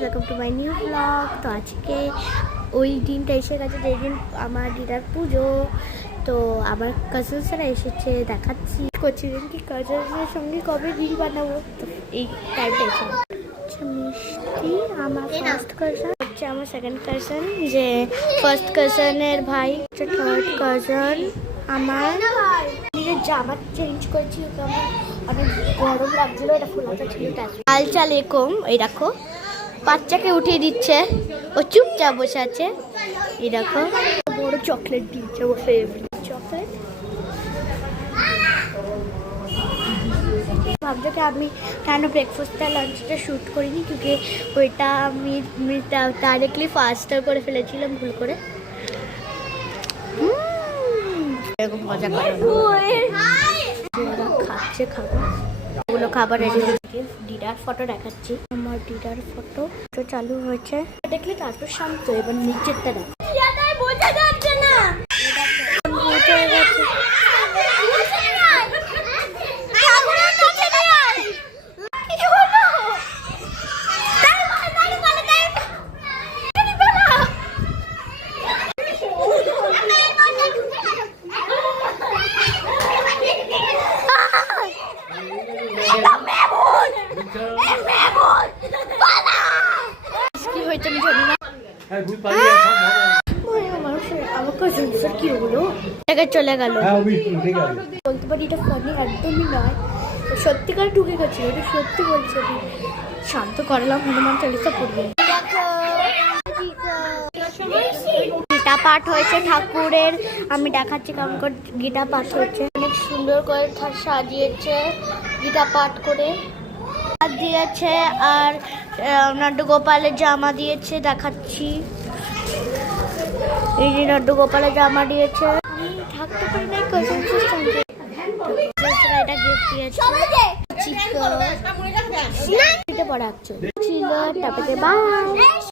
Welcome to my new blog. তো আজকে ওই দিনটা এসে গেছে যেই দিন আমার দিদার পুজো। তো আমার কাজিনসরা এসেছে, দেখাচ্ছি করছিলেন কি কাজিনসের সঙ্গে কবে রিল বানাবো। তো এই টাইমটা এসে মিষ্টি আমার ফার্স্ট কাজিন হচ্ছে, আমার সেকেন্ড কাজিন, যে ফার্স্ট কাজিনের ভাই হচ্ছে থার্ড কাজিন আমার। নিজের জামা চেঞ্জ করছি, আমার অনেক গরম লাগছিল, এটা ফুলাটা ছিল। হাল চাল এরকম, এই দেখো বাচ্চাকে উঠিয়ে দিচ্ছে, ও চুপচাপ বসে আছে। এই দেখো বড় চকলেট দিচ্ছে, ও ফেভারিট চকলেট। ভাবছো কি আমি কেন ব্রেকফাস্টটা লাঞ্চটা শ্যুট করিনি, ক্योंकि ওইটা আমি ডাইরেক্টলি ফাস্টার করে ফেলেছিলাম ভুল করে। এরকম মজা করে খাচ্ছে খাবার, ওগুলো খাবার রেডি হচ্ছে। দিদার ফটো দেখাচ্ছি, আমার দিদার ফটো তো চালু হয়েছে, দেখলে তারপর শান্ত। এবার নিচেরটা দেখ, বোঝা যাচ্ছে না। কি হয়েছে আমি জানি না। কি হলো, চলে গেল। বলতে পারি এটা ফানি একদমই নয়, সত্যিকার ঢুকে গেছিল, এটা সত্যি বলছে। শান্ত করলাম, হনুমান চালিসা পড়বে। গীতা পাঠ হয়েছে ঠাকুরের, আমি দেখাচ্ছি কেমন করে গীতা পাঠ হয়েছে। অনেক সুন্দর করে সাজিয়েছে গীতা পাঠ করে দিয়েছে, আর নাট্য গোপালের জামা দিয়েছে, দেখাচ্ছি। এই যে নাট্য গোপালের জামা দিয়েছে, আমি থাকতে পারি না কাজিনসের সঙ্গে। এটা গিফট দিয়েছে, চিকেন পড়াচ্ছে ছিল। তারপরে বাই।